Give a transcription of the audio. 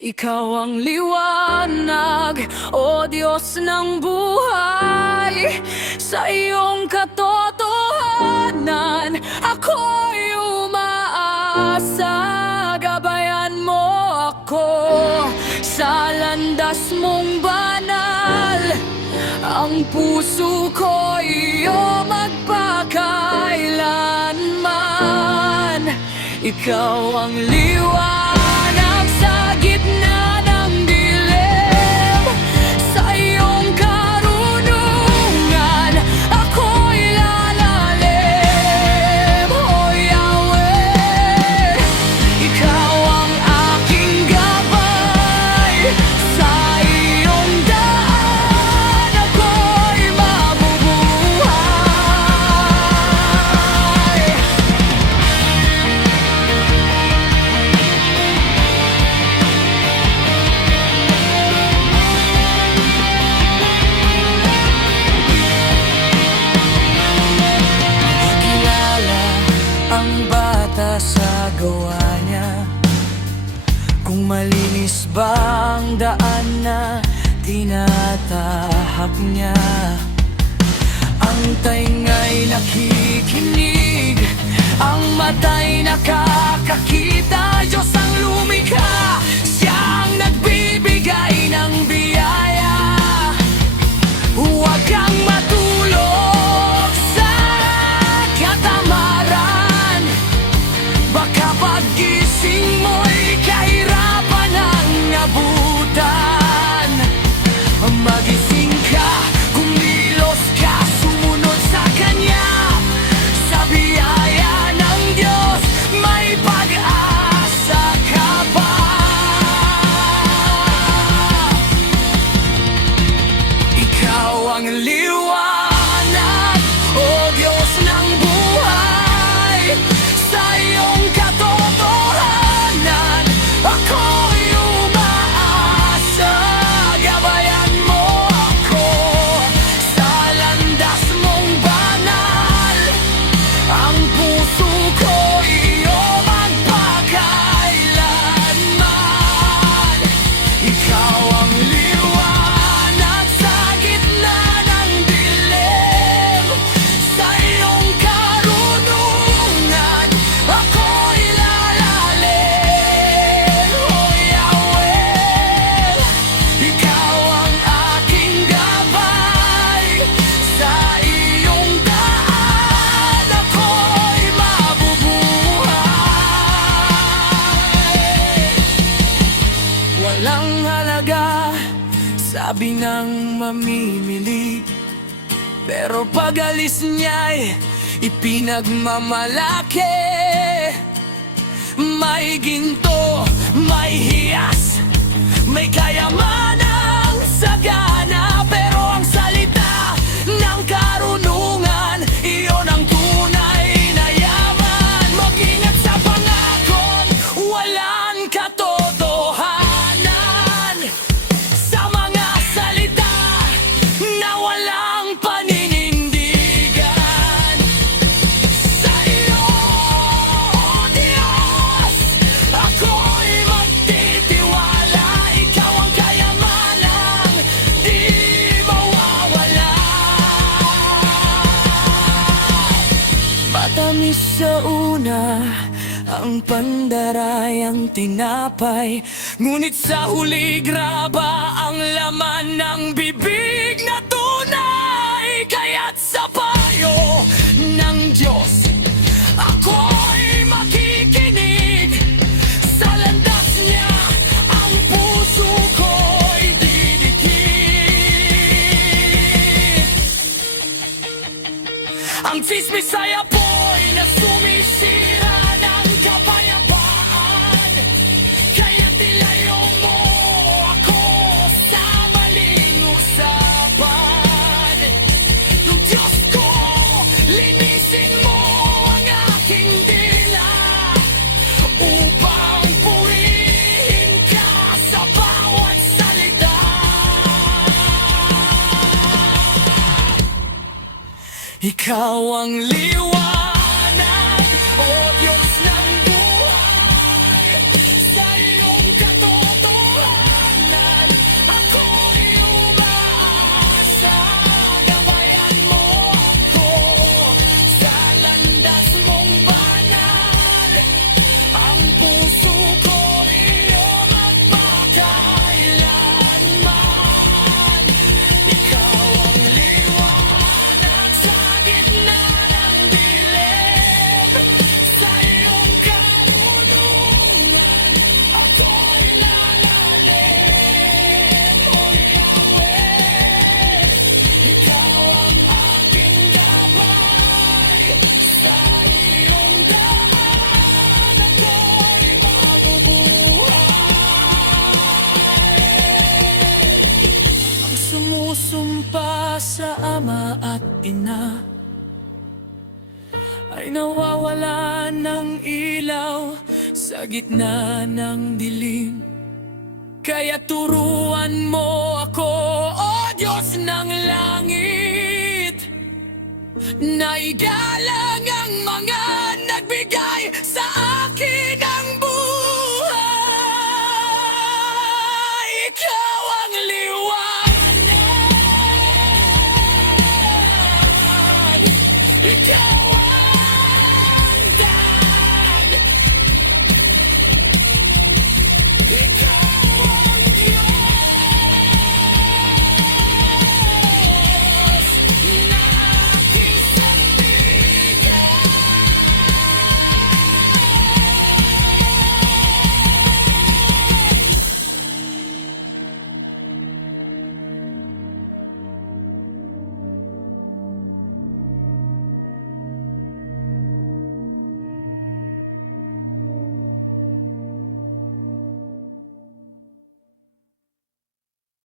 Ikaw ang liwanag, O Diyos ng buhay. Sa iyong katotohanan, ako'y umaasa. Gabayan mo ako sa landas mong banal. Ang puso ko iyo magpakailanman. Ikaw ang liwanag sa gitna ng dilim. Sa iyong karunungan, ako'y lalalim. O Yahweh, ikaw ang aking gabay. Sa iyong daan, ako'y mabubuhay. Kilala ang bata sa gawa niya, kung malinis ba ang daan na tinatahak niya. Ang tainga'y nakikinig, ang mata'y nakakakita. Diyos ang lumikha, siyang nagbibigay ng biyaya. Huwag kang matulog sa katamaran, baka paggising mo'y kahirapan ang abutan. Magising ka, kumilos ka, sumunod sa Kanya. Sa biyaya ng Diyos, may pag-asa ka pa. Ikaw ang liwanag, O Diyos ng buhay. Sa iyong katotohanan, ako'y umaasa. Gabayan mo ako sa landas mong banal. Ang puso ko iyo magpakailanman. Ikaw ang liwanag sa gitna ng dilim. Sa iyong karunungan, ako'y lalalim. O Yahweh, ikaw ang aking gabay. Sa iyong daan, ako'y mabubuhay. Walang halaga, sabi ng mamimili, pero pag-alis niya'y ipinagmamalaki. May ginto, may hiyas, may kayamanang sagana, pero ang salita ng karunungan, iyon ang tunay na yaman. Mag-ingat sa pangakon, walang katotohanan. Sa mga salita na walang paninindigan. Sa iyo, O Diyos, ako'y magtitiwala. Ikaw ang kayamanang di mawawala. Matamis sa una ang pandarayang tinapay, ngunit sa huli graba ang laman ng bibig na tunay. Kaya't sa payo ng Diyos, ako'y makikinig. Sa landas niya, ang puso ko'y didikit. Ang tsismis ay apoy na sumisira ng kapayapaan. Kaya't ilayo mo ako sa maling usapan. Diyos ko, linisin mo ang aking dila, upang purihin ka sa bawat salita. Ikaw ang liwanag, O Diyos ng buhay. Sa iyong katotohanan, sa gitna ng dilim. Kaya turuan mo ako, O Diyos ng langit, na igalang ang mga nagbigay sa